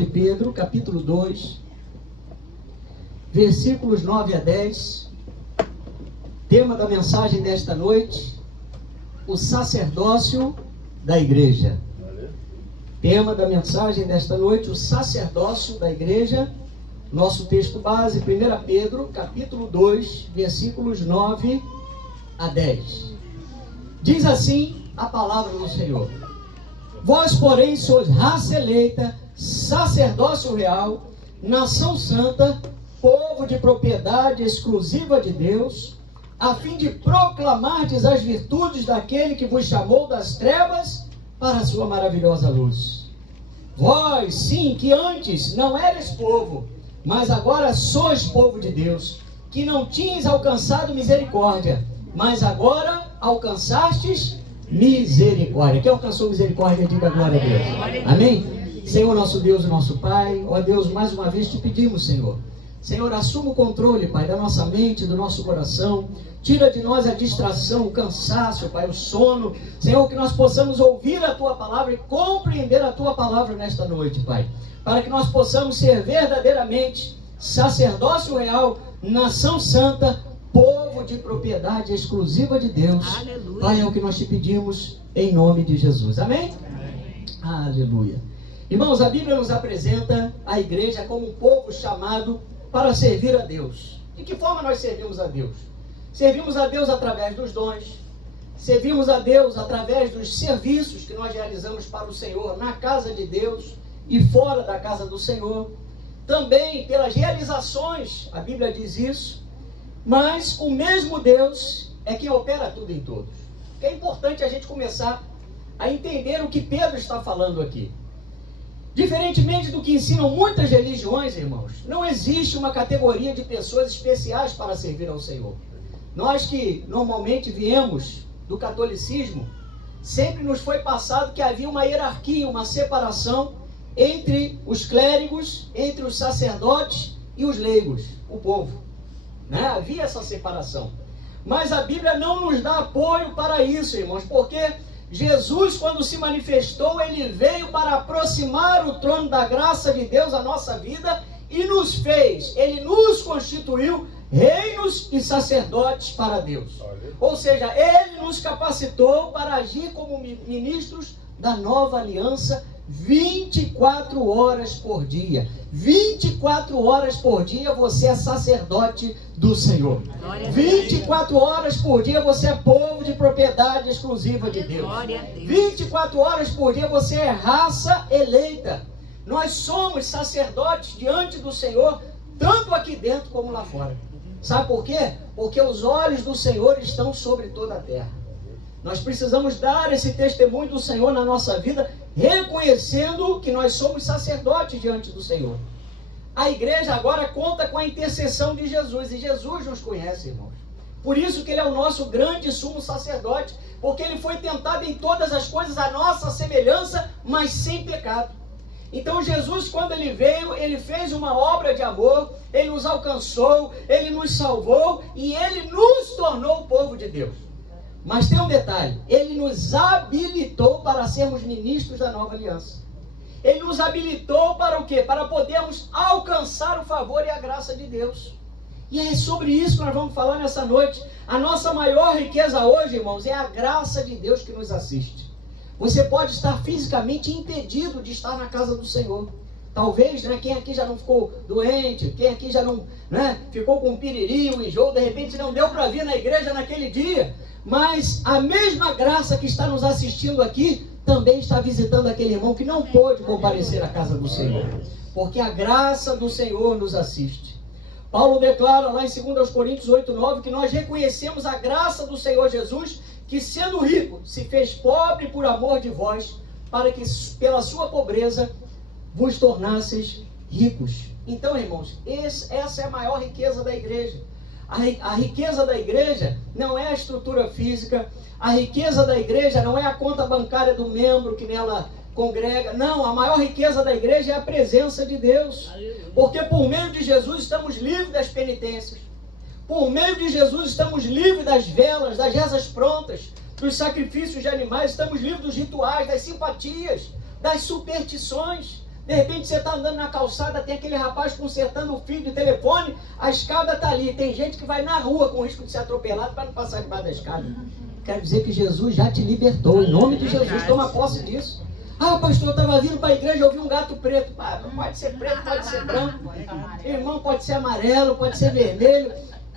de Pedro, capítulo 2, versículos 9 a 10, tema da mensagem desta noite, o sacerdócio da igreja. Tema da mensagem desta noite, o sacerdócio da igreja. Nosso texto base, 1 Pedro, capítulo 2, versículos 9 a 10. Diz assim a palavra do Senhor: Vós, porém, sois raça eleita, sacerdócio real, nação santa, povo de propriedade exclusiva de Deus, a fim de proclamardes as virtudes daquele que vos chamou das trevas para a sua maravilhosa luz. Vós, sim, que antes não eres povo, mas agora sois povo de Deus, que não tinhas alcançado misericórdia, mas agora alcançastes misericórdia. Quem alcançou misericórdia, diga glória a Deus. Amém? Senhor, nosso Deus e nosso Pai, ó Deus, mais uma vez te pedimos, Senhor, assuma o controle, Pai, da nossa mente, do nosso coração. Tira de nós a distração, o cansaço, Pai, o sono. Senhor, que nós possamos ouvir a Tua palavra e compreender a Tua palavra nesta noite, Pai. Para que nós possamos ser verdadeiramente sacerdócio real, nação santa, povo de propriedade exclusiva de Deus. Aleluia. Pai, é o que nós te pedimos em nome de Jesus. Amém? Amém. Aleluia. Irmãos, a Bíblia nos apresenta a igreja como um povo chamado para servir a Deus. De que forma nós servimos a Deus? Servimos a Deus através dos dons, servimos a Deus através dos serviços que nós realizamos para o Senhor na casa de Deus e fora da casa do Senhor. Também pelas realizações, a Bíblia diz isso, mas o mesmo Deus é quem opera tudo em todos. É importante a gente começar a entender o que Pedro está falando aqui. Diferentemente do que ensinam muitas religiões, irmãos, não existe uma categoria de pessoas especiais para servir ao Senhor. Nós que normalmente viemos do catolicismo, sempre nos foi passado que havia uma hierarquia, uma separação entre os clérigos, entre os sacerdotes e os leigos, o povo. Né? Havia essa separação. Mas a Bíblia não nos dá apoio para isso, irmãos, porque Jesus, quando se manifestou, ele veio para aproximar o trono da graça de Deus à nossa vida e nos fez, ele nos constituiu reinos e sacerdotes para Deus. Ou seja, ele nos capacitou para agir como ministros da nova aliança 24 horas por dia. 24 horas por dia você é sacerdote do Senhor. 24 horas por dia você é povo de propriedade exclusiva de Deus. 24 horas por dia você é raça eleita. Nós somos sacerdotes diante do Senhor, tanto aqui dentro como lá fora. Sabe por quê? Porque os olhos do Senhor estão sobre toda a terra. Nós precisamos dar esse testemunho do Senhor na nossa vida, reconhecendo que nós somos sacerdotes diante do Senhor. A igreja agora conta com a intercessão de Jesus, e Jesus nos conhece, irmãos. Por isso que ele é o nosso grande sumo sacerdote, porque ele foi tentado em todas as coisas à nossa semelhança, mas sem pecado. Então Jesus, quando ele veio, ele fez uma obra de amor, ele nos alcançou, ele nos salvou e ele nos tornou o povo de Deus. Mas tem um detalhe, ele nos habilitou para sermos ministros da nova aliança. Ele nos habilitou para o quê? Para podermos alcançar o favor e a graça de Deus. E é sobre isso que nós vamos falar nessa noite. A nossa maior riqueza hoje, irmãos, é a graça de Deus que nos assiste. Você pode estar fisicamente impedido de estar na casa do Senhor. Talvez, né, quem aqui já não ficou doente, quem aqui já não, né, ficou com um piriri, um enjoo, de repente não deu para vir na igreja naquele dia. Mas a mesma graça que está nos assistindo aqui, também está visitando aquele irmão que não pôde comparecer à casa do Senhor. Porque a graça do Senhor nos assiste. Paulo declara lá em 2 Coríntios 8:9 que nós reconhecemos a graça do Senhor Jesus, que sendo rico, se fez pobre por amor de vós, para que pela sua pobreza vos tornasseis ricos. Então, irmãos, essa é a maior riqueza da igreja. A riqueza da igreja não é a estrutura física, a riqueza da igreja não é a conta bancária do membro que nela congrega. Não, a maior riqueza da igreja é a presença de Deus. Porque por meio de Jesus estamos livres das penitências. Por meio de Jesus estamos livres das velas, das rezas prontas, dos sacrifícios de animais, estamos livres dos rituais, das simpatias, das superstições. De repente você está andando na calçada, tem aquele rapaz consertando o fio de telefone, a escada está ali. Tem gente que vai na rua com risco de ser atropelado para não passar debaixo da escada. Quero dizer que Jesus já te libertou. Em nome de Jesus, toma posse disso. Ah, pastor, eu estava vindo para a igreja e ouvi um gato preto. Ah, pode ser preto, pode ser branco. Irmão, pode ser amarelo, pode ser vermelho.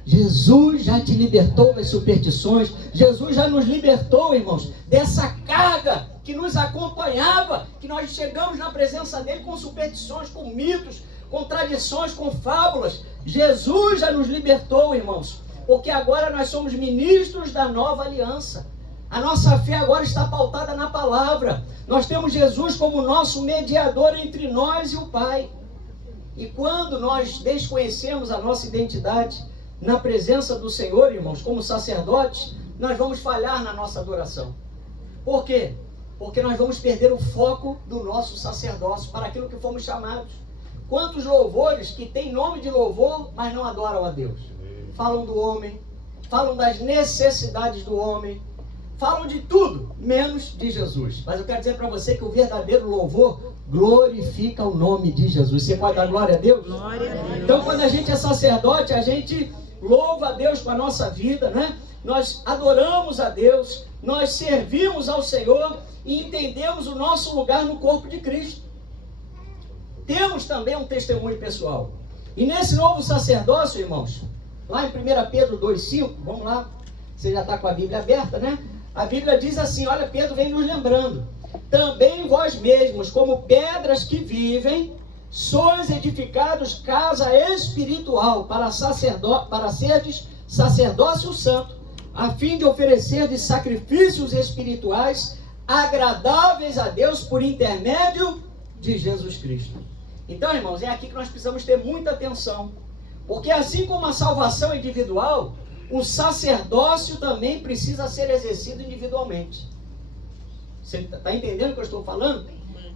Jesus já te libertou das superstições. Jesus já nos libertou, irmãos, dessa carga que nos acompanhava, que nós chegamos na presença dele com superstições, com mitos, com tradições, com fábulas. Jesus já nos libertou, irmãos, porque agora nós somos ministros da nova aliança. A nossa fé agora está pautada na palavra. Nós temos Jesus como nosso mediador entre nós e o Pai. E quando nós desconhecemos a nossa identidade na presença do Senhor, irmãos, como sacerdotes, nós vamos falhar na nossa adoração. Por quê? Porque nós vamos perder o foco do nosso sacerdócio para aquilo que fomos chamados. Quantos louvores que têm nome de louvor, mas não adoram a Deus? Falam do homem, falam das necessidades do homem, falam de tudo, menos de Jesus. Mas eu quero dizer para você que o verdadeiro louvor glorifica o nome de Jesus. Você pode dar glória a Deus? Glória a Deus. Então, quando a gente é sacerdote, a gente louva a Deus com a nossa vida, né? Nós adoramos a Deus, nós servimos ao Senhor e entendemos o nosso lugar no corpo de Cristo. Temos também um testemunho pessoal. E nesse novo sacerdócio, irmãos, lá em 1 Pedro 2,5, vamos lá, você já está com a Bíblia aberta, né? A Bíblia diz assim, olha, Pedro vem nos lembrando. Também vós mesmos, como pedras que vivem, sois edificados casa espiritual para serdes sacerdócio santo, a fim de oferecer de sacrifícios espirituais agradáveis a Deus por intermédio de Jesus Cristo. Então, irmãos, é aqui que nós precisamos ter muita atenção, porque assim como a salvação individual, o sacerdócio também precisa ser exercido individualmente. Você está entendendo o que eu estou falando?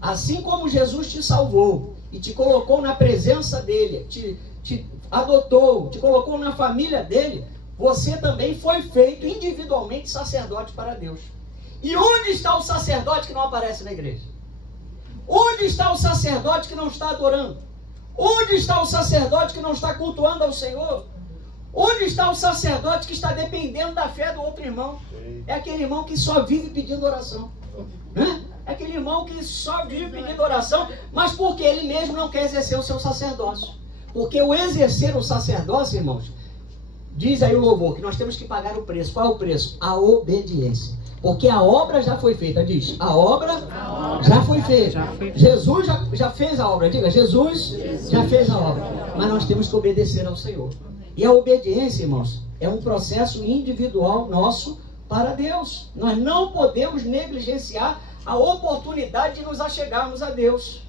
Assim como Jesus te salvou e te colocou na presença dele, te adotou, te colocou na família dele, você também foi feito individualmente sacerdote para Deus. E onde está o sacerdote que não aparece na igreja? Onde está o sacerdote que não está adorando? Onde está o sacerdote que não está cultuando ao Senhor? Onde está o sacerdote que está dependendo da fé do outro irmão? É aquele irmão que só vive pedindo oração, né? É aquele irmão que só vive pedindo oração, mas porque ele mesmo não quer exercer o seu sacerdócio. Porque o exercer o sacerdócio, irmãos, diz aí o louvor, que nós temos que pagar o preço. Qual é o preço? A obediência. Porque a obra já foi feita, diz. A obra já foi feita. Jesus já fez a obra. Diga, Jesus já fez a obra. Mas nós temos que obedecer ao Senhor. E a obediência, irmãos, é um processo individual nosso para Deus. Nós não podemos negligenciar a oportunidade de nos achegarmos a Deus.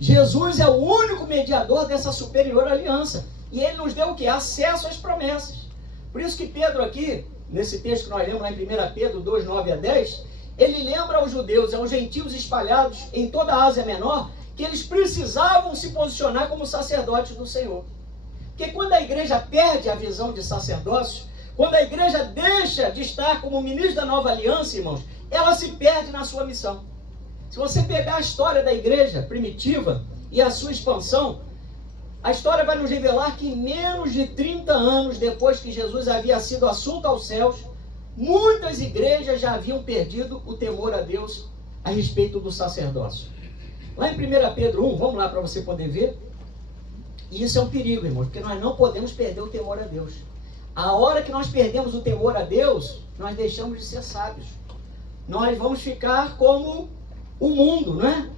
Jesus é o único mediador dessa superior aliança. E ele nos deu o quê? Acesso às promessas. Por isso que Pedro aqui, nesse texto que nós lemos lá em 1 Pedro 2, 9 a 10, ele lembra aos judeus, aos gentios espalhados em toda a Ásia Menor, que eles precisavam se posicionar como sacerdotes do Senhor. Porque quando a igreja perde a visão de sacerdócio, quando a igreja deixa de estar como ministro da nova aliança, irmãos, ela se perde na sua missão. Se você pegar a história da igreja primitiva e a sua expansão, a história vai nos revelar que em menos de 30 anos depois que Jesus havia sido assunto aos céus, muitas igrejas já haviam perdido o temor a Deus a respeito do sacerdócio. Lá em 1 Pedro 1, vamos lá para você poder ver. E isso é um perigo, irmãos, porque nós não podemos perder o temor a Deus. A hora que nós perdemos o temor a Deus, nós deixamos de ser sábios. Nós vamos ficar como o mundo, não é?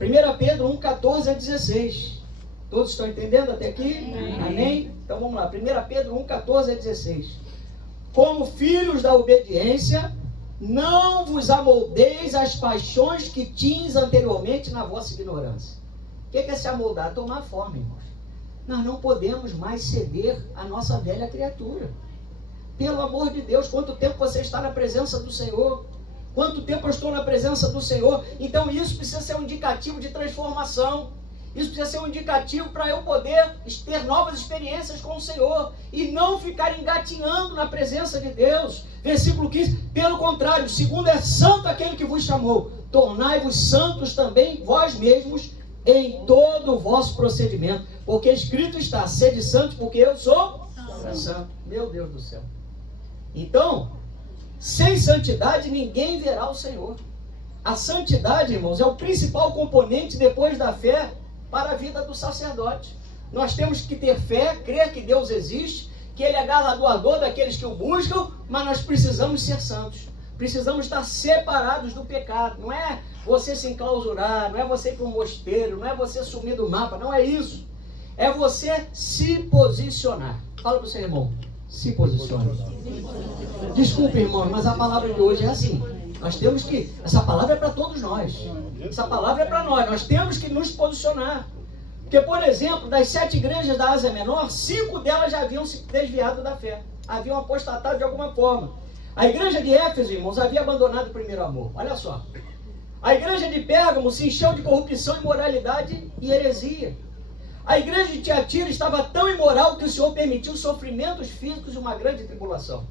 1 Pedro 1, 14 a 16. Todos estão entendendo até aqui? Amém? Então vamos lá. 1 Pedro 1, 14 a 16. Como filhos da obediência, não vos amoldeis às paixões que tinhas anteriormente na vossa ignorância. O que é se amoldar? Tomar forma, irmãos. Nós não podemos mais ceder à nossa velha criatura. Pelo amor de Deus, quanto tempo você está na presença do Senhor? Quanto tempo eu estou na presença do Senhor? Então isso precisa ser um indicativo de transformação. Isso precisa ser um indicativo para eu poder ter novas experiências com o Senhor e não ficar engatinhando na presença de Deus. Versículo 15, pelo contrário, segundo é santo aquele que vos chamou, tornai-vos santos também vós mesmos em todo o vosso procedimento, porque escrito está, sede santos, porque eu sou santo. Meu Deus do céu. Então, sem santidade ninguém verá o Senhor. A santidade, irmãos, é o principal componente depois da fé para a vida do sacerdote. Nós temos que ter fé, crer que Deus existe, que Ele é galardoador daqueles que o buscam, mas nós precisamos ser santos. Precisamos estar separados do pecado. Não é você se enclausurar, não é você ir para um mosteiro, não é você sumir do mapa, não é isso. É você se posicionar. Fala para o seu irmão, se posicione. Desculpe, irmão, mas a palavra de hoje é assim. Nós temos que, essa palavra é para todos nós. Essa palavra é para nós temos que nos posicionar. Porque, por exemplo, das 7 igrejas da Ásia Menor, 5 delas já haviam se desviado da fé. Haviam apostatado de alguma forma. A igreja de Éfeso, irmãos, havia abandonado o primeiro amor. Olha só. A igreja de Pérgamo se encheu de corrupção, imoralidade e heresia. A igreja de Tiatira estava tão imoral que o Senhor permitiu sofrimentos físicos e uma grande tribulação.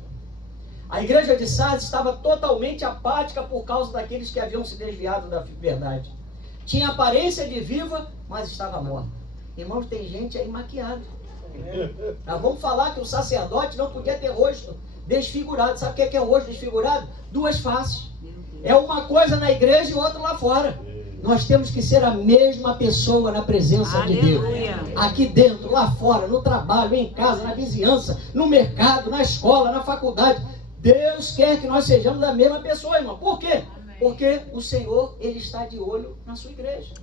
A igreja de Sardes estava totalmente apática por causa daqueles que haviam se desviado da verdade. Tinha aparência de viva, mas estava morta. Irmãos, tem gente aí maquiada. Nós vamos falar que o sacerdote não podia ter rosto desfigurado. Sabe o que é o rosto desfigurado? 2 faces. É uma coisa na igreja e outra lá fora. Nós temos que ser a mesma pessoa na presença de Deus. Aqui dentro, lá fora, no trabalho, em casa, na vizinhança, no mercado, na escola, na faculdade. Deus quer que nós sejamos a mesma pessoa, irmão. Por quê? Porque o Senhor, Ele está de olho na sua igreja.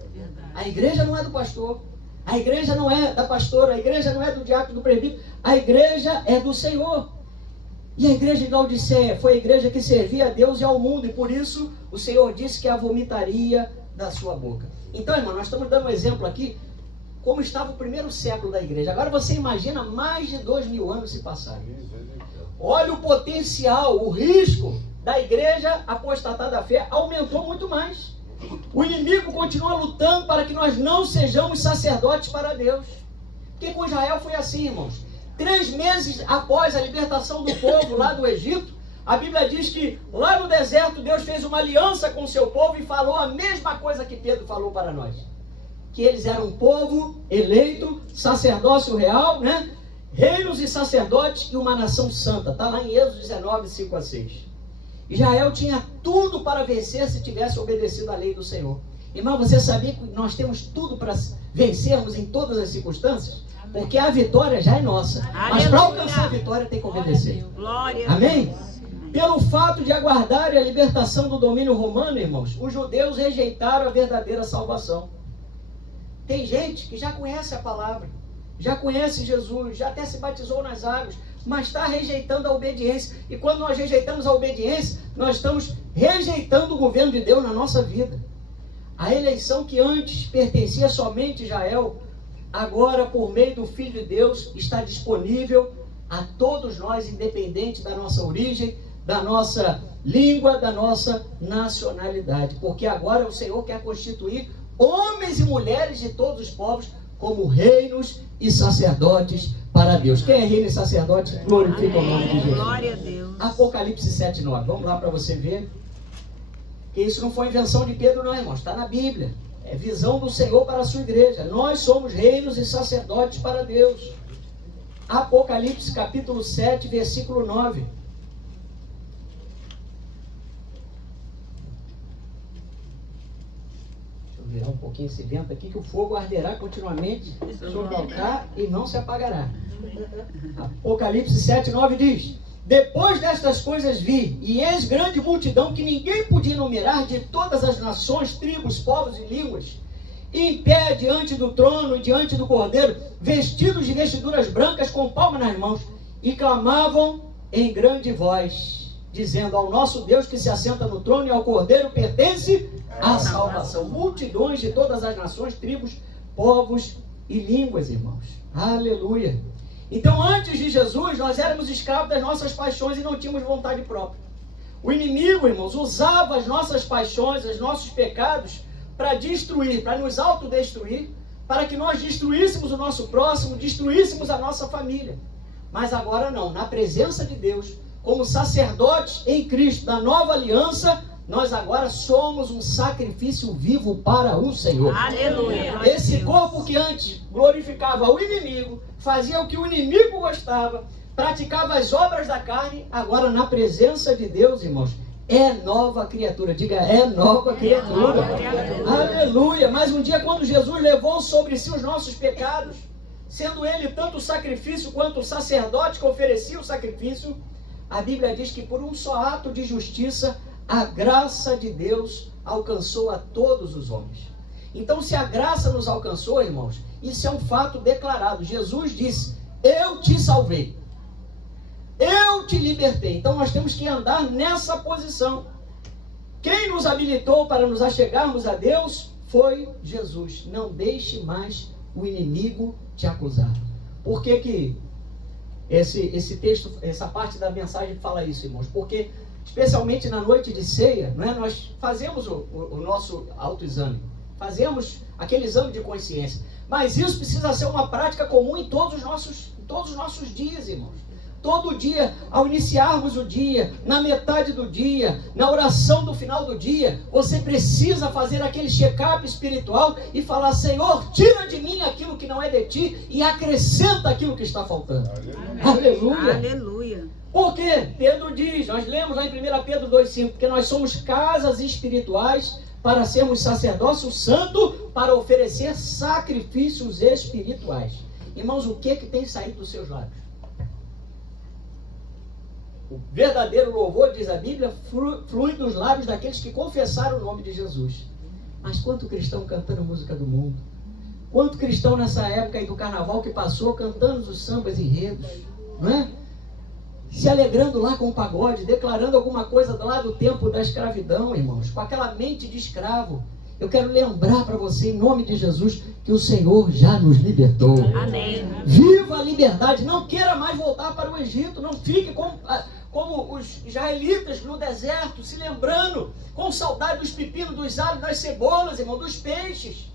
A igreja não é do pastor. A igreja não é da pastora. A igreja não é do diácono, do presbítero. A igreja é do Senhor. E a igreja de Laodiceia foi a igreja que servia a Deus e ao mundo. E por isso o Senhor disse que a vomitaria da sua boca. Então, irmão, nós estamos dando um exemplo aqui como estava o primeiro século da igreja. Agora você imagina mais de 2000 anos se passarem. Olha o potencial, o risco da igreja apostatar da fé aumentou muito mais. O inimigo continua lutando para que nós não sejamos sacerdotes para Deus. Porque com Israel foi assim, irmãos. 3 meses após a libertação do povo lá do Egito, a Bíblia diz que lá no deserto Deus fez uma aliança com o seu povo e falou a mesma coisa que Pedro falou para nós. Que eles eram um povo eleito, sacerdócio real, né? Reinos e sacerdotes e uma nação santa. Está lá em Êxodo 19, 5 a 6. Israel tinha tudo para vencer se tivesse obedecido à lei do Senhor. Irmão, você sabia que nós temos tudo para vencermos em todas as circunstâncias? Porque a vitória já é nossa. Mas para alcançar a vitória tem que obedecer. Amém? Pelo fato de aguardarem a libertação do domínio romano, irmãos, os judeus rejeitaram a verdadeira salvação. Tem gente que já conhece a palavra, já conhece Jesus, já até se batizou nas águas, mas está rejeitando a obediência. E quando nós rejeitamos a obediência, nós estamos rejeitando o governo de Deus na nossa vida. A eleição que antes pertencia somente a Israel, agora, por meio do Filho de Deus, está disponível a todos nós, independente da nossa origem, da nossa língua, da nossa nacionalidade. Porque agora o Senhor quer constituir homens e mulheres de todos os povos como reinos e sacerdotes para Deus. Quem é reino e sacerdote, glorifica o nome de Jesus. Glória a Deus. Apocalipse 7:9. Vamos lá para você ver. Que isso não foi invenção de Pedro não, irmãos. Está na Bíblia. É visão do Senhor para a sua igreja. Nós somos reinos e sacerdotes para Deus. Apocalipse capítulo 7, versículo 9. Virar um pouquinho esse vento aqui, que o fogo arderá continuamente sobre o altar e não se apagará. Apocalipse 7:9 diz: depois destas coisas vi, e eis grande multidão que ninguém podia enumerar, de todas as nações, tribos, povos e línguas, em pé diante do trono e diante do Cordeiro, vestidos de vestiduras brancas, com palmas nas mãos, e clamavam em grande voz, dizendo: ao nosso Deus que se assenta no trono e ao Cordeiro pertence a salvação. Multidões de todas as nações, tribos, povos e línguas, irmãos. Aleluia. Então, antes de Jesus, nós éramos escravos das nossas paixões e não tínhamos vontade própria. O inimigo, irmãos, usava as nossas paixões, os nossos pecados, para destruir, para nos autodestruir, para que nós destruíssemos o nosso próximo, destruíssemos a nossa família. Mas agora não, na presença de Deus, como sacerdotes em Cristo, da nova aliança, nós agora somos um sacrifício vivo para o Senhor. Aleluia. Esse corpo que antes glorificava o inimigo, fazia o que o inimigo gostava, praticava as obras da carne, agora na presença de Deus, irmãos, é nova criatura. Diga, é nova criatura. Aleluia. Mas um dia, quando Jesus levou sobre si os nossos pecados, sendo ele tanto o sacrifício quanto o sacerdote que oferecia o sacrifício, a Bíblia diz que por um só ato de justiça, a graça de Deus alcançou a todos os homens. Então, se a graça nos alcançou, irmãos, isso é um fato declarado. Jesus disse, eu te salvei. Eu te libertei. Então nós temos que andar nessa posição. Quem nos habilitou para nos achegarmos a Deus foi Jesus. Não deixe mais o inimigo te acusar. Por que que esse texto, essa parte da mensagem fala isso, irmãos? Porque especialmente na noite de ceia, não é? Nós fazemos o nosso autoexame. Fazemos aquele exame de consciência. Mas isso precisa ser uma prática comum em todos os nossos dias, irmãos. Todo dia, ao iniciarmos o dia, na metade do dia, na oração do final do dia, você precisa fazer aquele check-up espiritual e falar, Senhor, tira de mim aquilo que não é de ti e acrescenta aquilo que está faltando. Aleluia. Aleluia. Porque Pedro diz, nós lemos lá em 1 Pedro 2,5, porque nós somos casas espirituais para sermos sacerdócio santo, para oferecer sacrifícios espirituais. Irmãos, o que tem saído dos seus lábios? O verdadeiro louvor, diz a Bíblia, flui dos lábios daqueles que confessaram o nome de Jesus. Mas quanto cristão cantando música do mundo? Quanto cristão nessa época aí do carnaval que passou, cantando os sambas enredos, não é? Se alegrando lá com o pagode, declarando alguma coisa lá do tempo da escravidão, irmãos, com aquela mente de escravo. Eu quero lembrar para você, em nome de Jesus, que o Senhor já nos libertou. Amém. Viva a liberdade, não queira mais voltar para o Egito, não fique como os israelitas no deserto, se lembrando, com saudade dos pepinos, dos alhos, das cebolas, irmão, dos peixes.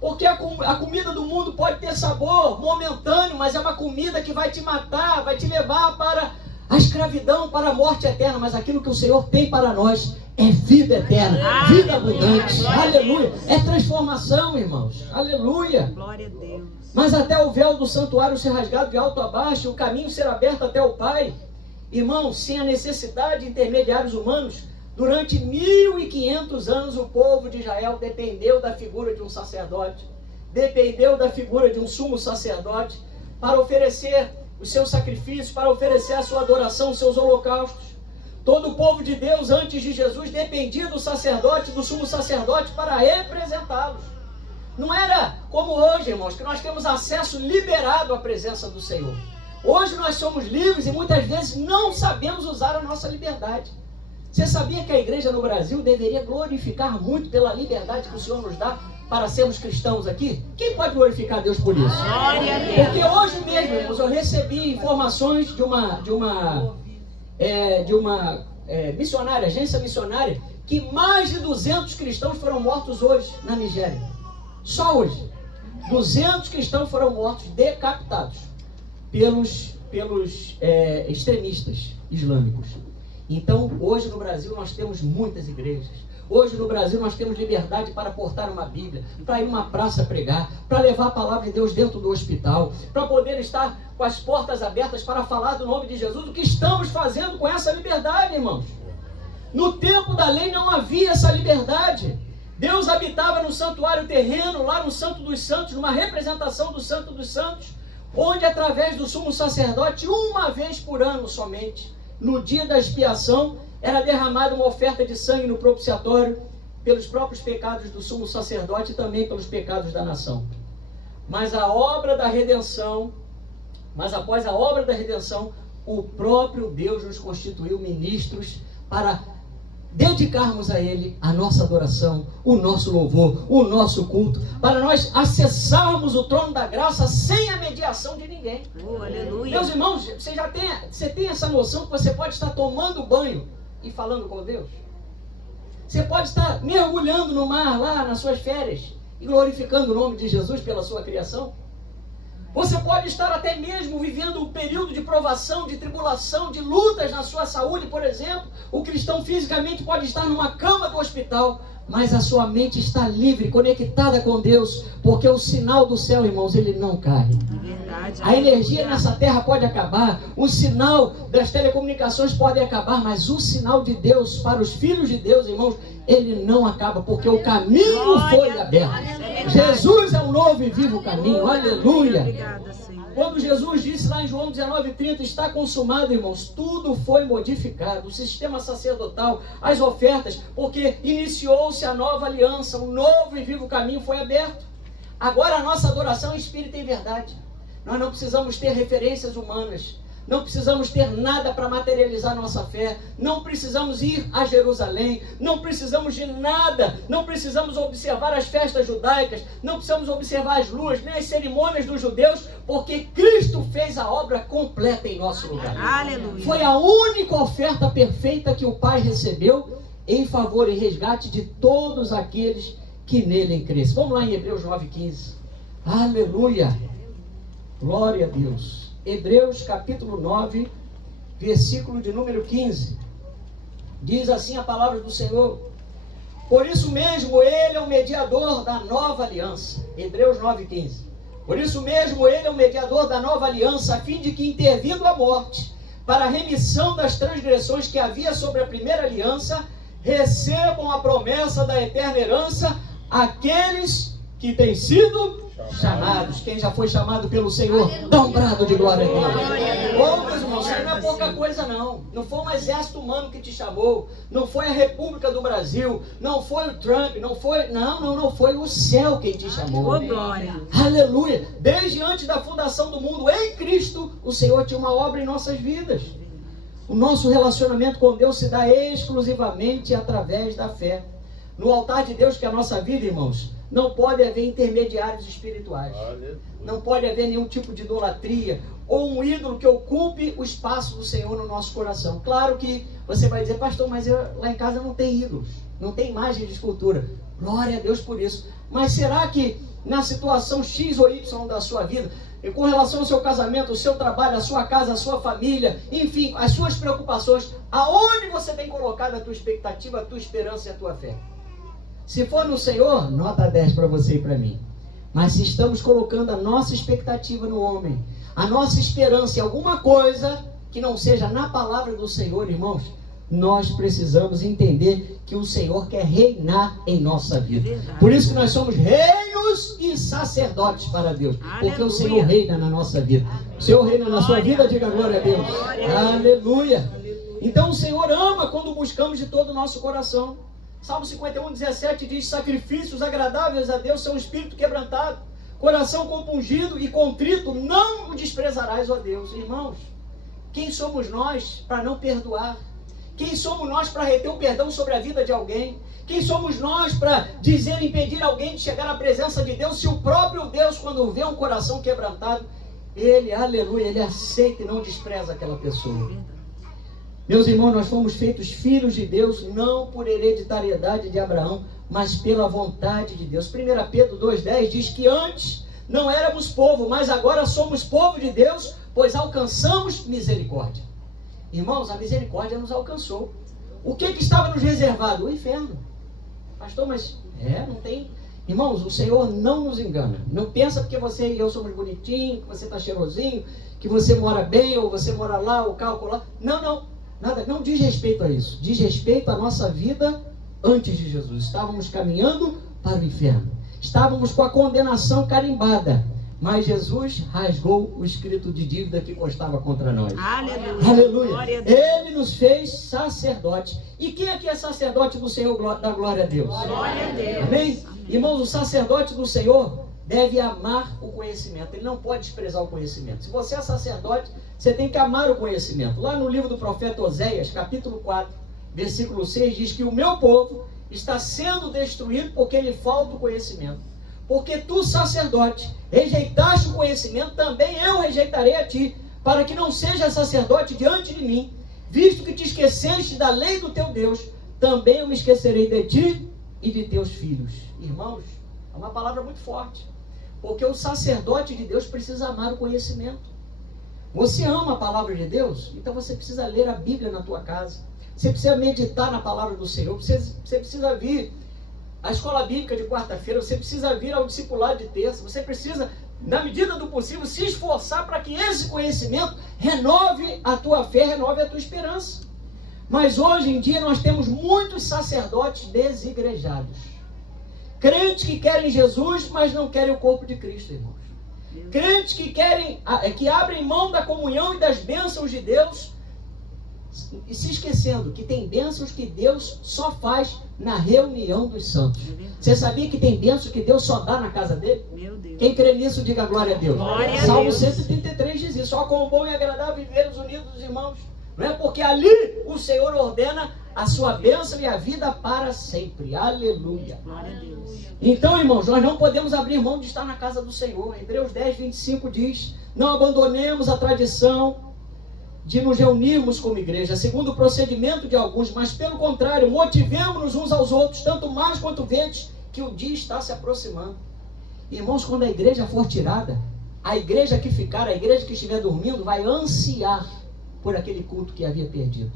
Porque a comida do mundo pode ter sabor momentâneo, mas é uma comida que vai te matar, vai te levar para a escravidão, para a morte eterna. Mas aquilo que o Senhor tem para nós é vida eterna, vida abundante. Aleluia. É transformação, irmãos. Aleluia. Glória a Deus. Mas até o véu do santuário ser rasgado de alto a baixo, o caminho ser aberto até o Pai. Irmãos, sem a necessidade de intermediários humanos, durante 1500 anos o povo de Israel dependeu da figura de um sacerdote, dependeu da figura de um sumo sacerdote para oferecer os seus sacrifícios, para oferecer a sua adoração, os seus holocaustos. Todo o povo de Deus antes de Jesus dependia do sacerdote, do sumo sacerdote para representá-los. Não era como hoje, irmãos, que nós temos acesso liberado à presença do Senhor. Hoje nós somos livres e muitas vezes não sabemos usar a nossa liberdade. Você sabia que a igreja no Brasil deveria glorificar muito pela liberdade que o Senhor nos dá para sermos cristãos aqui? Quem pode glorificar Deus por isso? Glória a Deus. Porque hoje mesmo, irmãos, eu recebi informações de uma missionária, agência missionária, que mais de 200 cristãos foram mortos hoje na Nigéria. Só hoje. 200 cristãos foram mortos, decapitados pelos extremistas islâmicos. Então, hoje no Brasil nós temos muitas igrejas. Hoje no Brasil nós temos liberdade para portar uma Bíblia, para ir numa praça pregar, para levar a palavra de Deus dentro do hospital, para poder estar com as portas abertas para falar do nome de Jesus. O que estamos fazendo com essa liberdade, irmãos? No tempo da lei não havia essa liberdade. Deus habitava no santuário terreno, lá no Santo dos Santos, numa representação do Santo dos Santos, onde através do sumo sacerdote, uma vez por ano somente, no dia da expiação, era derramada uma oferta de sangue no propiciatório pelos próprios pecados do sumo sacerdote e também pelos pecados da nação. Mas após a obra da redenção, o próprio Deus nos constituiu ministros para dedicarmos a Ele a nossa adoração, o nosso louvor, o nosso culto, para nós acessarmos o trono da graça sem a mediação de ninguém. Aleluia. Meus irmãos, você tem essa noção que você pode estar tomando banho e falando com Deus? Você pode estar mergulhando no mar lá nas suas férias e glorificando o nome de Jesus pela sua criação? Você pode estar até mesmo vivendo um período de provação, de tribulação, de lutas na sua saúde, por exemplo. O cristão fisicamente pode estar numa cama do hospital, mas a sua mente está livre, conectada com Deus, porque o sinal do céu, irmãos, ele não cai. Verdade. A energia nessa terra pode acabar, o sinal das telecomunicações pode acabar, mas o sinal de Deus para os filhos de Deus, irmãos, ele não acaba, porque o caminho foi aberto. Jesus é um novo e vivo caminho, aleluia. Obrigada, Senhor. Quando Jesus disse lá em João 19:30, está consumado, irmãos, tudo foi modificado, o sistema sacerdotal, as ofertas, porque iniciou-se a nova aliança, um novo e vivo caminho foi aberto. Agora a nossa adoração é espírita em verdade. Nós não precisamos ter referências humanas, não precisamos ter nada para materializar nossa fé, não precisamos ir a Jerusalém, não precisamos de nada, não precisamos observar as festas judaicas, não precisamos observar as luas, nem as cerimônias dos judeus, porque Cristo fez a obra completa em nosso lugar. Aleluia. Foi a única oferta perfeita que o Pai recebeu em favor e resgate de todos aqueles que nele crescem. Vamos lá em Hebreus 9:15. Aleluia. Glória a Deus. Hebreus capítulo 9, versículo de número 15. Diz assim a palavra do Senhor: por isso mesmo ele é o mediador da nova aliança. Hebreus 9:15. Por isso mesmo ele é o mediador da nova aliança, a fim de que, intervindo a morte, para a remissão das transgressões que havia sobre a primeira aliança, recebam a promessa da eterna herança aqueles que têm sido chamados. Quem já foi chamado pelo Senhor, dá um brado de glória a Deus. Ô, meus irmãos, isso não é pouca coisa não. Não foi um exército humano que te chamou, não foi a República do Brasil, não foi o Trump, não foi o céu quem te chamou. Ô, glória. Aleluia. Desde antes da fundação do mundo, em Cristo, o Senhor tinha uma obra em nossas vidas. O nosso relacionamento com Deus se dá exclusivamente através da fé. No altar de Deus, que é a nossa vida, irmãos, não pode haver intermediários espirituais. Não pode haver nenhum tipo de idolatria ou um ídolo que ocupe o espaço do Senhor no nosso coração. Claro que você vai dizer: pastor, mas lá em casa não tem ídolos, não tem imagem de escultura. Glória a Deus por isso. Mas será que na situação X ou Y da sua vida, e com relação ao seu casamento, ao seu trabalho, à sua casa, à sua família, enfim, as suas preocupações, aonde você tem colocado a tua expectativa, a tua esperança e a tua fé? Se for no Senhor, nota 10 para você e para mim. Mas se estamos colocando a nossa expectativa no homem, a nossa esperança em alguma coisa que não seja na palavra do Senhor, irmãos, nós precisamos entender que o Senhor quer reinar em nossa vida. Verdade. Por isso que nós somos reinos e sacerdotes para Deus. Porque Aleluia. o Senhor reina na nossa vida. O Senhor reina na sua vida, diga glória a Deus. Glória. Aleluia. Então o Senhor ama quando buscamos de todo o nosso coração. Salmo 51:17 diz: sacrifícios agradáveis a Deus são um espírito quebrantado, coração compungido e contrito, não o desprezarás, ó Deus. Irmãos, quem somos nós para não perdoar? Quem somos nós para reter o perdão sobre a vida de alguém? Quem somos nós para dizer, impedir alguém de chegar à presença de Deus, se o próprio Deus, quando vê um coração quebrantado, ele, aleluia, ele aceita e não despreza aquela pessoa. Meus irmãos, nós fomos feitos filhos de Deus, não por hereditariedade de Abraão, mas pela vontade de Deus. 1 Pedro 2,10 diz que antes não éramos povo, mas agora somos povo de Deus, pois alcançamos misericórdia. Irmãos, a misericórdia nos alcançou. O que estava nos reservado? O inferno. Pastor, mas não tem... Irmãos, o Senhor não nos engana. Não pensa porque você e eu somos bonitinhos, que você está cheirosinho, que você mora bem, ou você mora lá, o carro lá. Não. Nada, não diz respeito a isso. Diz respeito à nossa vida antes de Jesus. Estávamos caminhando para o inferno. Estávamos com a condenação carimbada. Mas Jesus rasgou o escrito de dívida que constava contra nós. Aleluia. Aleluia. Glória a Deus. Ele nos fez sacerdote. E quem aqui é sacerdote do Senhor da glória a Deus? Glória a Deus. Amém? Irmãos, o sacerdote do Senhor deve amar o conhecimento. Ele não pode desprezar o conhecimento. Se você é sacerdote, você tem que amar o conhecimento. Lá no livro do profeta Oséias, capítulo 4, versículo 6, diz que o meu povo está sendo destruído porque lhe falta o conhecimento. Porque tu, sacerdote, rejeitaste o conhecimento, também eu rejeitarei a ti, para que não seja sacerdote diante de mim. Visto que te esqueceste da lei do teu Deus, também eu me esquecerei de ti e de teus filhos. Irmãos, é uma palavra muito forte. Porque o sacerdote de Deus precisa amar o conhecimento. Você ama a palavra de Deus? Então você precisa ler a Bíblia na tua casa. Você precisa meditar na palavra do Senhor. Você precisa vir à escola bíblica de quarta-feira. Você precisa vir ao discipulado de terça. Você precisa, na medida do possível, se esforçar para que esse conhecimento renove a tua fé, renove a tua esperança. Mas hoje em dia nós temos muitos sacerdotes desigrejados. Crentes que querem Jesus, mas não querem o corpo de Cristo, irmãos. Crentes que abrem mão da comunhão e das bênçãos de Deus, e se esquecendo que tem bênçãos que Deus só faz na reunião dos santos. Você sabia que tem bênçãos que Deus só dá na casa dele? Meu Deus. Quem crê nisso, diga glória a Deus. Glória a Salmo Deus. 133 diz isso: só com bom e agradável vivermos unidos dos irmãos. Não é? Porque ali o Senhor ordena a sua bênção e a vida para sempre. Aleluia. Glória a Deus. Então, irmãos, nós não podemos abrir mão de estar na casa do Senhor. Hebreus 10, 25 diz: não abandonemos a tradição de nos reunirmos como igreja, segundo o procedimento de alguns, mas pelo contrário, motivemos-nos uns aos outros, tanto mais quanto vedes que o dia está se aproximando. Irmãos, quando a igreja for tirada, a igreja que ficar, a igreja que estiver dormindo, vai ansiar por aquele culto que havia perdido.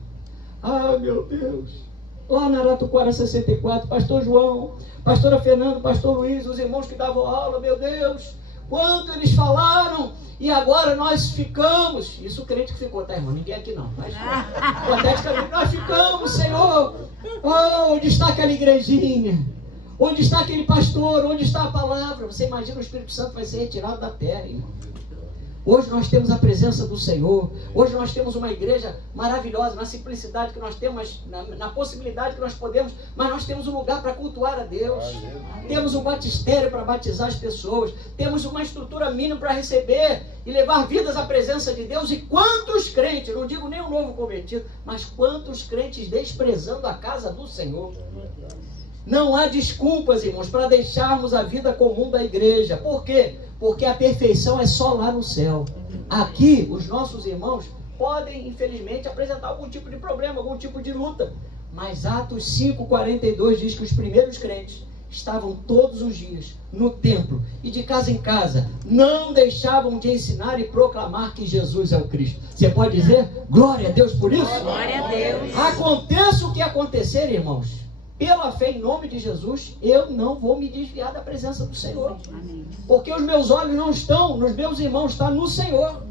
Ah, meu Deus! Lá na Aratuquara 64, pastor João, pastora Fernando, pastor Luiz, os irmãos que davam aula, meu Deus, quanto eles falaram, e agora nós ficamos. Isso o crente que ficou, tá, irmão? Ninguém aqui não. Mas, hipoteticamente, nós ficamos, Senhor. Oh, onde está aquela igrejinha? Onde está aquele pastor? Onde está a palavra? Você imagina, o Espírito Santo vai ser retirado da terra, irmão. Hoje nós temos a presença do Senhor. Hoje nós temos uma igreja maravilhosa, na simplicidade que nós temos, na possibilidade que nós podemos, mas nós temos um lugar para cultuar a Deus. Temos um batistério para batizar as pessoas. Temos uma estrutura mínima para receber e levar vidas à presença de Deus. E quantos crentes, não digo nem o novo convertido, mas quantos crentes desprezando a casa do Senhor. Não há desculpas, irmãos, para deixarmos a vida comum da igreja. Por quê? Porque a perfeição é só lá no céu. Aqui, os nossos irmãos podem, infelizmente, apresentar algum tipo de problema, algum tipo de luta. Mas Atos 5,42 diz que os primeiros crentes estavam todos os dias no templo e de casa em casa, não deixavam de ensinar e proclamar que Jesus é o Cristo. Você pode dizer glória a Deus por isso? Glória a Deus. Aconteça o que acontecer, irmãos, pela fé em nome de Jesus, eu não vou me desviar da presença do Senhor. Amém. Porque os meus olhos não estão nos meus irmãos, estão no Senhor.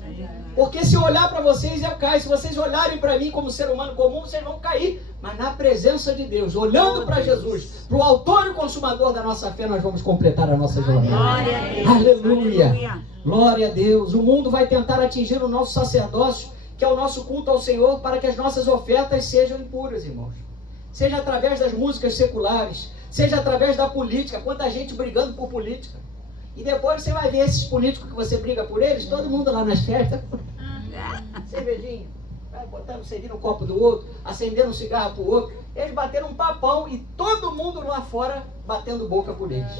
Porque se eu olhar para vocês, eu caio. Se vocês olharem para mim como ser humano comum, vocês vão cair. Mas na presença de Deus, olhando para Jesus, para o autor e consumador da nossa fé, nós vamos completar a nossa jornada. Glória a Deus. Aleluia. Glória a Deus. O mundo vai tentar atingir o nosso sacerdócio, que é o nosso culto ao Senhor, para que as nossas ofertas sejam impuras, irmãos. Seja através das músicas seculares, seja através da política. Quanta gente brigando por política. E depois você vai ver esses políticos que você briga por eles, todo mundo lá nas festas, cervejinha, vai botando cerveja no copo do outro, acendendo um cigarro pro outro. Eles bateram um papão e todo mundo lá fora batendo boca por eles.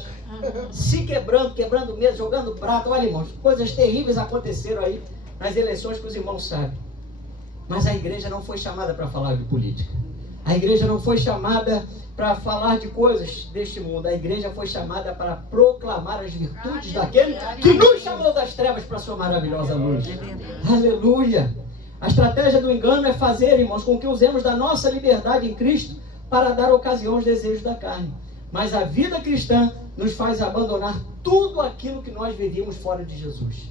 Se quebrando mesa, jogando prato. Olha, irmãos, coisas terríveis aconteceram aí nas eleições que os irmãos sabem. Mas a igreja não foi chamada para falar de política. A igreja não foi chamada para falar de coisas deste mundo. A igreja foi chamada para proclamar as virtudes daquele que nos chamou das trevas para a sua maravilhosa luz. Aleluia! A estratégia do engano é fazer, irmãos, com que usemos da nossa liberdade em Cristo para dar ocasião aos desejos da carne. Mas a vida cristã nos faz abandonar tudo aquilo que nós vivíamos fora de Jesus.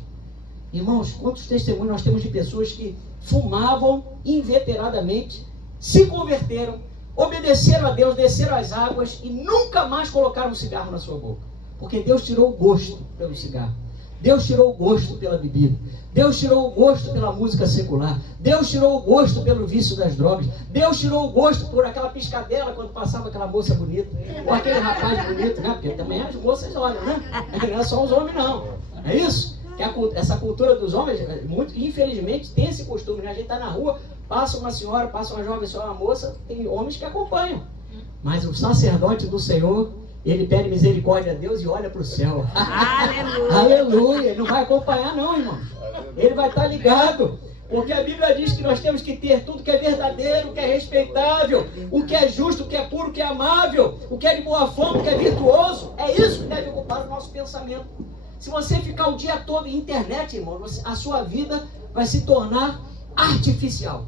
Irmãos, quantos testemunhos nós temos de pessoas que fumavam inveteradamente, se converteram, obedeceram a Deus, desceram as águas e nunca mais colocaram um cigarro na sua boca. Porque Deus tirou o gosto pelo cigarro. Deus tirou o gosto pela bebida. Deus tirou o gosto pela música secular. Deus tirou o gosto pelo vício das drogas. Deus tirou o gosto por aquela piscadela quando passava aquela moça bonita. Ou aquele rapaz bonito, né? Porque também as moças olham, né? Não é só os homens, não. É isso? Que essa cultura dos homens, muito, infelizmente, tem esse costume, né? A gente está na rua, passa uma senhora, passa uma jovem senhora, uma moça, tem homens que acompanham. Mas o sacerdote do Senhor, ele pede misericórdia a Deus e olha para o céu. Aleluia. Aleluia. Ele não vai acompanhar não, irmão. Ele vai estar ligado. Porque a Bíblia diz que nós temos que ter tudo que é verdadeiro, o que é respeitável, o que é justo, o que é puro, o que é amável, o que é de boa fama, o que é virtuoso. É isso que deve ocupar o nosso pensamento. Se você ficar o dia todo em internet, irmão, a sua vida vai se tornar artificial.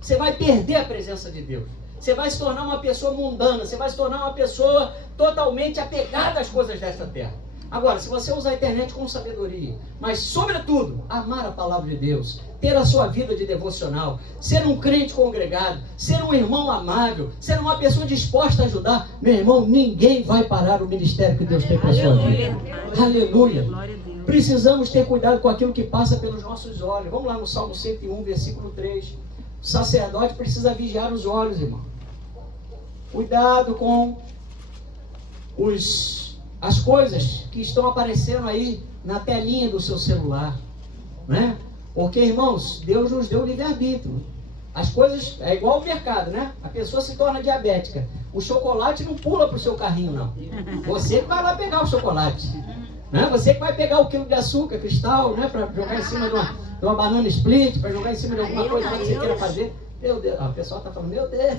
Você vai perder a presença de Deus. Você vai se tornar uma pessoa mundana. Você vai se tornar uma pessoa totalmente apegada às coisas desta terra. Agora, se você usar a internet com sabedoria, mas sobretudo, amar a palavra de Deus, ter a sua vida de devocional, ser um crente congregado, ser um irmão amável, ser uma pessoa disposta a ajudar, meu irmão, ninguém vai parar o ministério que Deus tem para a sua vida. Aleluia! Precisamos ter cuidado com aquilo que passa pelos nossos olhos. Vamos lá no Salmo 101, versículo 3. O sacerdote precisa vigiar os olhos, irmão. Cuidado com as coisas que estão aparecendo aí na telinha do seu celular, né? Porque, irmãos, Deus nos deu livre-arbítrio. As coisas, é igual ao mercado, né? A pessoa se torna diabética. O chocolate não pula para o seu carrinho, não. Você que vai lá pegar o chocolate, né? Você que vai pegar o quilo de açúcar, cristal, né? Para jogar em cima de uma banana split, para jogar em cima de alguma coisa que você queira fazer. Meu Deus, o pessoal está falando, meu Deus.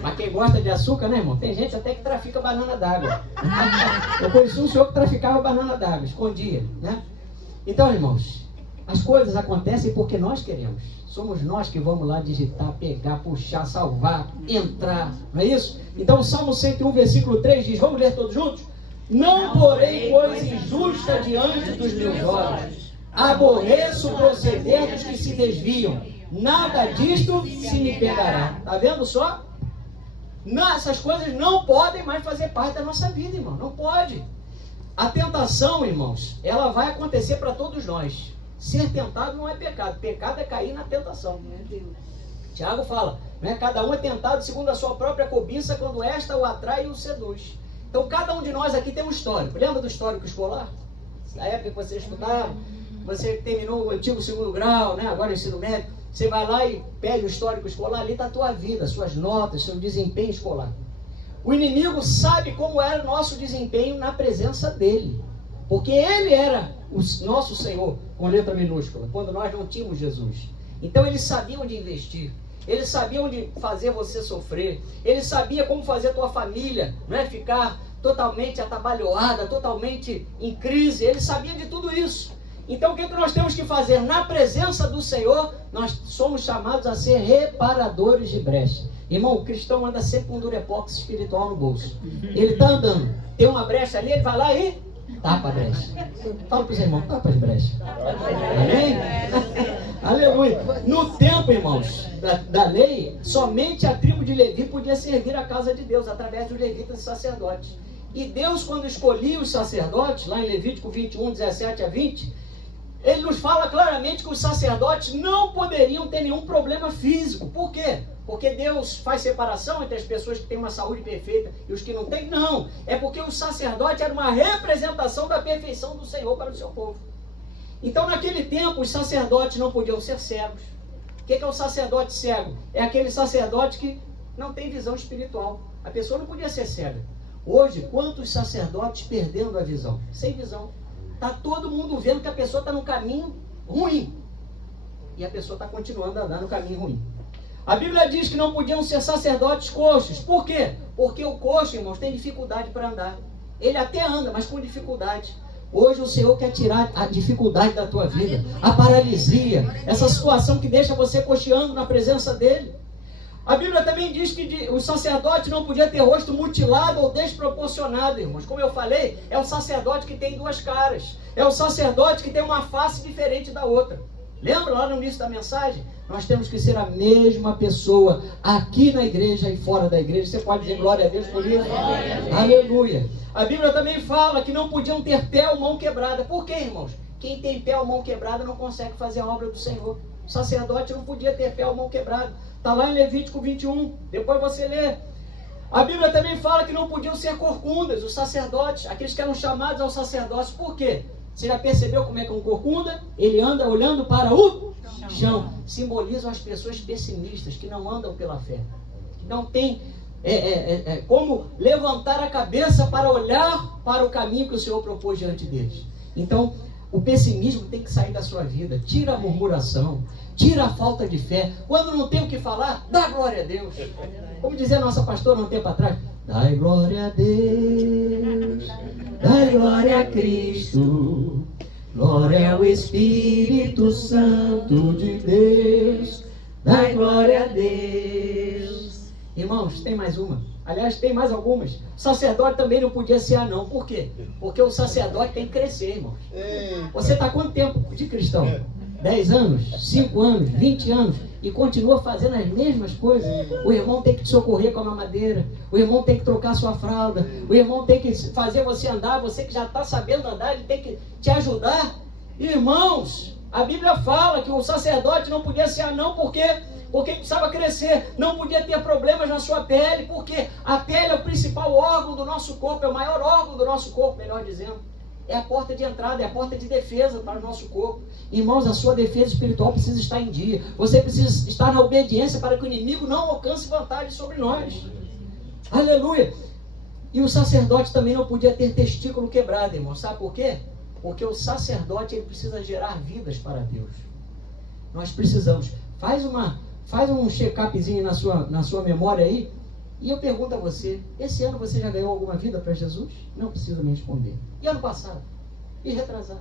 Mas quem gosta de açúcar, né, irmão? Tem gente até que trafica banana d'água. Eu conheci um senhor que traficava banana d'água, escondia, né? Então, irmãos, as coisas acontecem porque nós queremos. Somos nós que vamos lá digitar, pegar, puxar, salvar, entrar, não é isso? Então, o Salmo 101, versículo 3 diz, vamos ler todos juntos? Não porém coisa injusta diante dos meus olhos. Aborreço o proceder dos que se desviam. Nada disto se me pegará. Está vendo só? Não, essas coisas não podem mais fazer parte da nossa vida, irmão. Não pode. A tentação, irmãos, ela vai acontecer para todos nós. Ser tentado não é pecado. Pecado é cair na tentação. Tiago fala, né? Cada um é tentado segundo a sua própria cobiça, quando esta o atrai e o seduz. Então, cada um de nós aqui tem um histórico. Lembra do histórico escolar? Na época que você estudava, você terminou o antigo segundo grau, né? Agora o ensino médio. Você vai lá e pede o histórico escolar, ali está a tua vida, suas notas, seu desempenho escolar. O inimigo sabe como era o nosso desempenho na presença dele. Porque ele era o nosso Senhor, com letra minúscula, quando nós não tínhamos Jesus. Então ele sabia onde investir. Ele sabia onde fazer você sofrer. Ele sabia como fazer a tua família, né, ficar totalmente atabalhoada, totalmente em crise. Ele sabia de tudo isso. Então o que nós temos que fazer? Na presença do Senhor, nós somos chamados a ser reparadores de brecha. Irmão, o cristão anda sempre com um durepox espiritual no bolso. Ele está andando, tem uma brecha ali, ele vai lá e tapa a brecha. Fala para os irmãos, tapa as brechas. Amém? Aleluia. No tempo, irmãos, da lei, somente a tribo de Levi podia servir a casa de Deus, através dos levitas e sacerdotes. E Deus, quando escolhia os sacerdotes, lá em Levítico 21, 17 a 20, ele nos fala claramente que os sacerdotes não poderiam ter nenhum problema físico. Por quê? Porque Deus faz separação entre as pessoas que têm uma saúde perfeita e os que não têm? Não. É porque o sacerdote era uma representação da perfeição do Senhor para o seu povo. Então, naquele tempo, os sacerdotes não podiam ser cegos. O que é o sacerdote cego? É aquele sacerdote que não tem visão espiritual. A pessoa não podia ser cega. Hoje, quantos sacerdotes perdendo a visão? Sem visão. Está todo mundo vendo que a pessoa está no caminho ruim. E a pessoa está continuando a andar no caminho ruim. A Bíblia diz que não podiam ser sacerdotes coxos. Por quê? Porque o coxo, irmãos, tem dificuldade para andar. Ele até anda, mas com dificuldade. Hoje o Senhor quer tirar a dificuldade da tua vida, a paralisia, essa situação que deixa você coxeando na presença dele. A Bíblia também diz que o sacerdote não podia ter rosto mutilado ou desproporcionado, irmãos. Como eu falei, é o sacerdote que tem duas caras. É o sacerdote que tem uma face diferente da outra. Lembra lá no início da mensagem? Nós temos que ser a mesma pessoa aqui na igreja e fora da igreja. Você pode dizer glória a Deus por isso? Aleluia. A Bíblia também fala que não podiam ter pé ou mão quebrada. Por quê, irmãos? Quem tem pé ou mão quebrada não consegue fazer a obra do Senhor. O sacerdote não podia ter pé ou mão quebrada. Está lá em Levítico 21. Depois você lê. A Bíblia também fala que não podiam ser corcundas, os sacerdotes, aqueles que eram chamados ao sacerdócio. Por quê? Você já percebeu como é que é um corcunda? Ele anda olhando para o chão. Simbolizam as pessoas pessimistas, que não andam pela fé. Que não tem como levantar a cabeça para olhar para o caminho que o Senhor propôs diante deles. Então, O pessimismo tem que sair da sua vida. Tira a murmuração, tira a falta de fé. Quando não tem o que falar, dá glória a Deus. Como dizia a nossa pastora um tempo atrás, dai glória a Deus, dai glória a Cristo, glória ao Espírito Santo de Deus, dai glória a Deus. Irmãos, tem mais uma. Aliás, tem mais algumas. O sacerdote também não podia ser anão. Por quê? Porque o sacerdote tem que crescer, irmãos. Você está quanto tempo de cristão? 10 anos? 5 anos? 20 anos? E continua fazendo as mesmas coisas? O irmão tem que te socorrer com a mamadeira. O irmão tem que trocar sua fralda. O irmão tem que fazer você andar. Você que já está sabendo andar, ele tem que te ajudar. Irmãos, a Bíblia fala que o sacerdote não podia ser anão porque precisava crescer, não podia ter problemas na sua pele, porque a pele é o principal órgão do nosso corpo, é o maior órgão do nosso corpo, melhor dizendo. É a porta de entrada, é a porta de defesa para o nosso corpo. Irmãos, a sua defesa espiritual precisa estar em dia. Você precisa estar na obediência para que o inimigo não alcance vantagem sobre nós. Aleluia! E o sacerdote também não podia ter testículo quebrado, irmão. Sabe por quê? Porque o sacerdote ele precisa gerar vidas para Deus. Nós precisamos. Faz um check-upzinho na sua memória aí. E eu pergunto a você, esse ano você já ganhou alguma vida para Jesus? Não precisa me responder. E ano passado? E retrasado?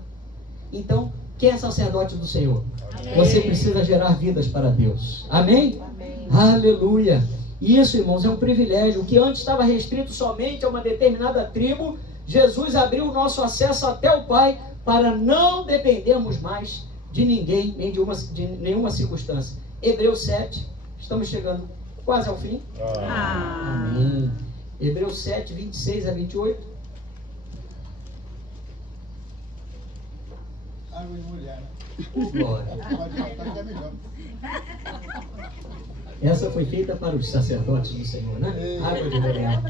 Então, quem é sacerdote do Senhor? Amém. Você precisa gerar vidas para Deus. Amém? Amém. Aleluia. Isso, irmãos, é um privilégio. O que antes estava restrito somente a uma determinada tribo, Jesus abriu o nosso acesso até o Pai para não dependermos mais de ninguém, nem de nenhuma circunstância. Hebreus 7, estamos chegando quase ao fim. Amém. Hebreus 7, 26 a 28. Glória. Essa foi feita para os sacerdotes do Senhor, né? Água de mulher.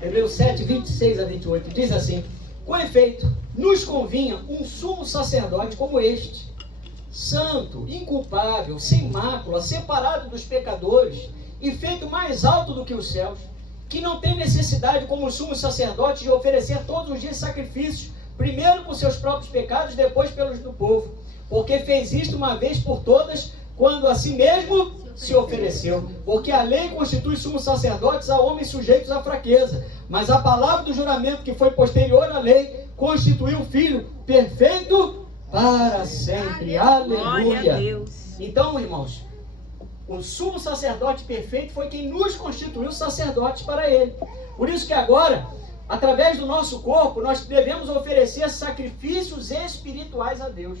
Hebreus 7, 26 a 28 diz assim: com efeito, nos convinha um sumo sacerdote como este, santo, inculpável, sem mácula, separado dos pecadores e feito mais alto do que os céus, que não tem necessidade, como o sumo sacerdote, de oferecer todos os dias sacrifícios, primeiro por seus próprios pecados, depois pelos do povo, porque fez isto uma vez por todas, quando a si mesmo se ofereceu. Porque a lei constitui sumos sacerdotes a homens sujeitos à fraqueza, mas a palavra do juramento, que foi posterior à lei, constituiu o Filho perfeito para sempre. Aleluia. Então, irmãos, o sumo sacerdote perfeito foi quem nos constituiu sacerdotes para ele. Por isso que agora, através do nosso corpo, nós devemos oferecer sacrifícios espirituais a Deus.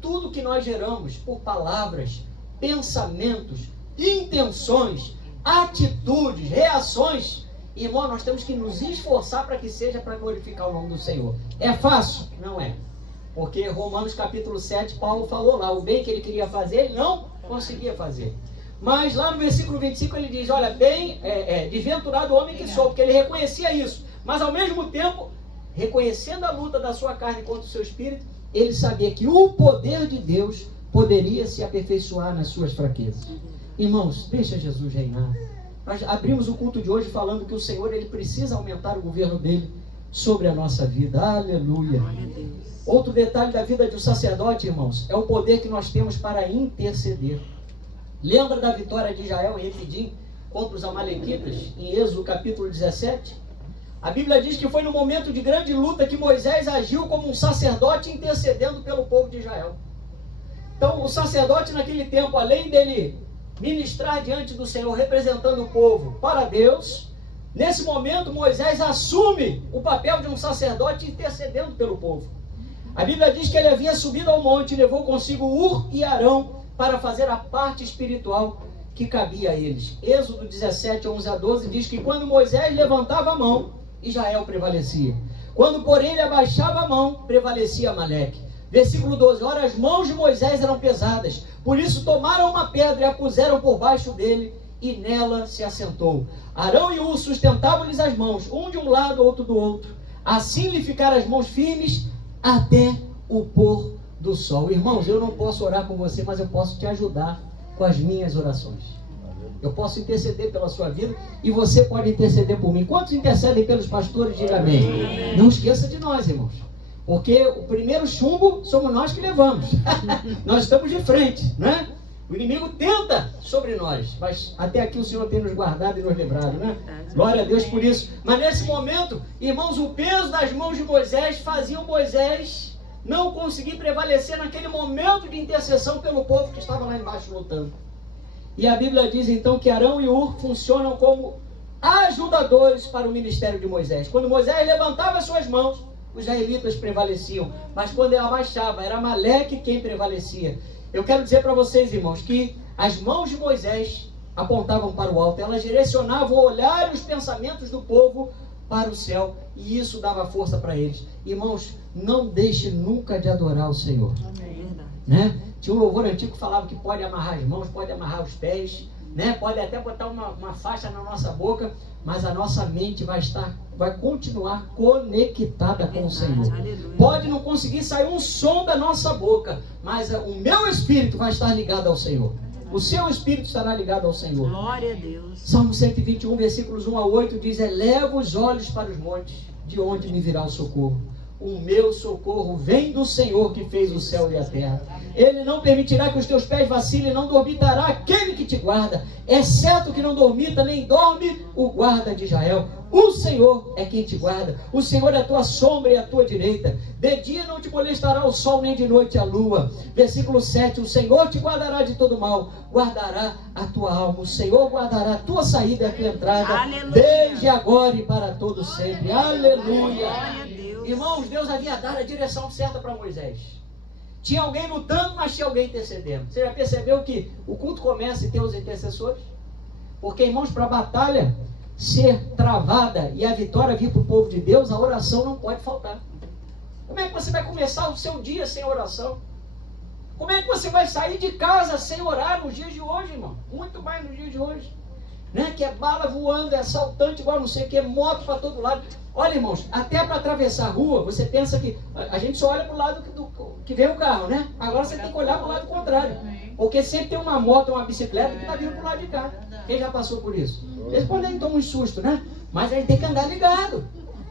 Tudo que nós geramos por palavras, pensamentos, intenções, atitudes, reações, irmão, nós temos que nos esforçar para que seja para glorificar o nome do Senhor. É fácil? Não é. Porque Romanos capítulo 7, Paulo falou lá, o bem que ele queria fazer, ele não conseguia fazer. Mas lá no versículo 25 ele diz, olha, desventurado o homem que sou, porque ele reconhecia isso. Mas ao mesmo tempo, reconhecendo a luta da sua carne contra o seu espírito, ele sabia que o poder de Deus poderia se aperfeiçoar nas suas fraquezas. Irmãos, deixa Jesus reinar. Nós abrimos o culto de hoje falando que o Senhor ele precisa aumentar o governo dele sobre a nossa vida. Aleluia. Outro detalhe da vida de um sacerdote, irmãos, é o poder que nós temos para interceder. Lembra da vitória de Israel em Refidim contra os amalequitas, em Êxodo capítulo 17? A Bíblia diz que foi no momento de grande luta que Moisés agiu como um sacerdote intercedendo pelo povo de Israel. Então, o sacerdote naquele tempo, além dele ministrar diante do Senhor, representando o povo para Deus, nesse momento Moisés assume o papel de um sacerdote intercedendo pelo povo. A Bíblia diz que ele havia subido ao monte e levou consigo Ur e Arão para fazer a parte espiritual que cabia a eles. Êxodo 17, 11 a 12 diz que quando Moisés levantava a mão, Israel prevalecia. Quando, porém, ele abaixava a mão, prevalecia Amaleque. Versículo 12, ora, as mãos de Moisés eram pesadas, por isso tomaram uma pedra e a puseram por baixo dele, e nela se assentou. Arão e Ur sustentavam-lhes as mãos, um de um lado, outro do outro. Assim lhe ficaram as mãos firmes até o pôr do sol. Irmãos, eu não posso orar com você, mas eu posso te ajudar com as minhas orações. Eu posso interceder pela sua vida e você pode interceder por mim. Quantos intercedem pelos pastores? Diga amém. Não esqueça de nós, irmãos. Porque o primeiro chumbo somos nós que levamos. Nós estamos de frente, né? O inimigo tenta sobre nós, mas até aqui o Senhor tem nos guardado e nos livrado, né? Glória a Deus por isso. Mas nesse momento, irmãos, o peso das mãos de Moisés fazia o Moisés não conseguir prevalecer naquele momento de intercessão pelo povo que estava lá embaixo lutando. E a Bíblia diz então que Arão e Hur funcionam como ajudadores para o ministério de Moisés. Quando Moisés levantava as suas mãos, os israelitas prevaleciam, mas quando ele abaixava, era Amaleque quem prevalecia. Eu quero dizer para vocês, irmãos, que as mãos de Moisés apontavam para o alto, elas direcionavam o olhar e os pensamentos do povo para o céu, e isso dava força para eles. Irmãos, não deixe nunca de adorar o Senhor. Né? Tinha um louvor antigo que falava que pode amarrar as mãos, pode amarrar os pés, né? Pode até botar uma faixa na nossa boca, mas a nossa mente vai continuar conectada com o Senhor. Aleluia. Pode não conseguir sair um som da nossa boca, mas o meu espírito vai estar ligado ao Senhor. O seu espírito estará ligado ao Senhor. Glória a Deus. Salmo 121, versículos 1 a 8 diz: eleva os olhos para os montes, de onde me virá o socorro. O meu socorro vem do Senhor que fez o céu e a terra. Ele não permitirá que os teus pés vacilem, não dormitará aquele que te guarda. É certo que não dormita, nem dorme o guarda de Israel. O Senhor é quem te guarda. O Senhor é a tua sombra e a tua direita. De dia não te molestará o sol, nem de noite a lua. Versículo 7, o Senhor te guardará de todo mal, guardará a tua alma. O Senhor guardará a tua saída e a tua entrada, Aleluia. desde agora e para todo sempre. Aleluia. Glória a Deus. Irmãos, Deus havia dado a direção certa para Moisés. Tinha alguém lutando, mas tinha alguém intercedendo. Você já percebeu que o culto começa e tem os intercessores? Porque, irmãos, para a batalha ser travada e a vitória vir para o povo de Deus, a oração não pode faltar. Como é que você vai começar o seu dia sem oração? Como é que você vai sair de casa sem orar nos dias de hoje, irmão? Muito mais nos dias de hoje. Né? Que é bala voando, é assaltante igual não sei o que, é moto para todo lado. Olha, irmãos, até para atravessar a rua, você pensa que a gente só olha para o lado que vem o carro, né? Agora você tem que olhar para o lado contrário. Porque sempre tem uma moto, uma bicicleta que está vindo para o lado de cá. Quem já passou por isso? Eles podem tomar um susto, né? Mas a gente tem que andar ligado.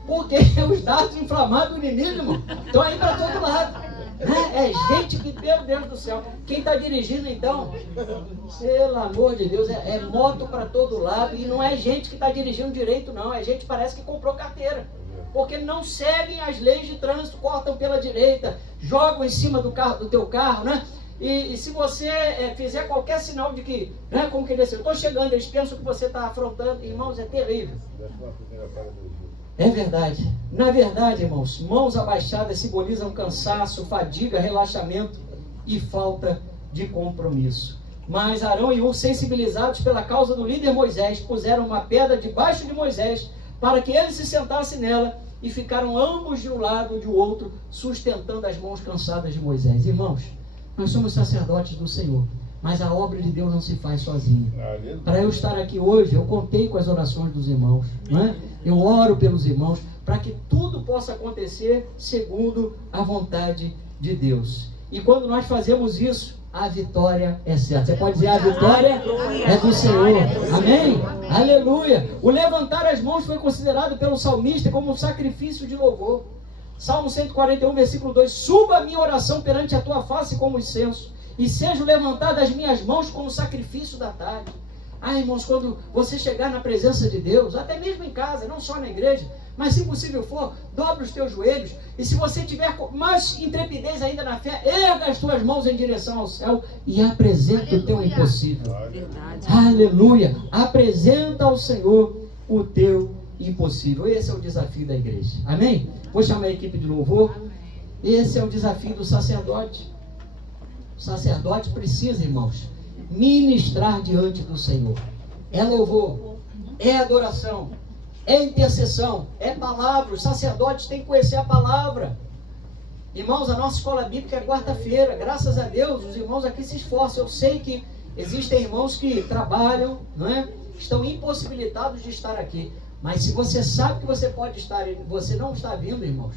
Porque os dardos inflamados do inimigo, irmão, estão aí para todo lado. Né? É gente que, meu Deus do céu, quem está dirigindo então, pelo amor de Deus, é moto para todo lado, e não é gente que está dirigindo direito não, é gente que parece que comprou carteira, porque não seguem as leis de trânsito, cortam pela direita, jogam em cima do teu carro, né? E se você fizer qualquer sinal de que, né, como que diz, eu estou chegando, eles pensam que você está afrontando, irmãos, é terrível. É verdade. Na verdade, irmãos, mãos abaixadas simbolizam cansaço, fadiga, relaxamento e falta de compromisso. Mas Arão e Hur, sensibilizados pela causa do líder Moisés, puseram uma pedra debaixo de Moisés para que ele se sentasse nela, e ficaram ambos de um lado e do outro, sustentando as mãos cansadas de Moisés. Irmãos, nós somos sacerdotes do Senhor, mas a obra de Deus não se faz sozinha. Para eu estar aqui hoje, eu contei com as orações dos irmãos, né? Eu oro pelos irmãos, para que tudo possa acontecer segundo a vontade de Deus. E quando nós fazemos isso, a vitória é certa. Você pode dizer, a vitória é do Senhor. Amém? Aleluia. O levantar as mãos foi considerado pelo salmista como um sacrifício de louvor. Salmo 141, versículo 2. Suba a minha oração perante a tua face como incenso, e sejam levantadas as minhas mãos como sacrifício da tarde. Ah, irmãos, quando você chegar na presença de Deus, até mesmo em casa, não só na igreja, mas se possível for, dobre os teus joelhos, e se você tiver mais intrepidez ainda na fé, erga as tuas mãos em direção ao céu e apresenta o teu impossível. Verdade. Aleluia! Apresenta ao Senhor o teu impossível. Esse é o desafio da igreja. Amém? Vou chamar a equipe de louvor. Esse é o desafio do sacerdote. O sacerdote precisa, irmãos, ministrar diante do Senhor. É louvor, é adoração, é intercessão, é palavra. Os sacerdotes têm que conhecer a palavra. Irmãos, a nossa escola bíblica é quarta-feira. Graças a Deus, os irmãos aqui se esforçam. Eu sei que existem irmãos que trabalham, não é? Estão impossibilitados de estar aqui. Mas se você sabe que você pode estar e você não está vindo, irmãos,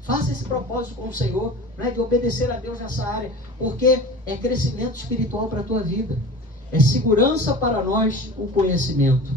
faça esse propósito com o Senhor, né, de obedecer a Deus nessa área, porque é crescimento espiritual para a tua vida. É segurança para nós o conhecimento.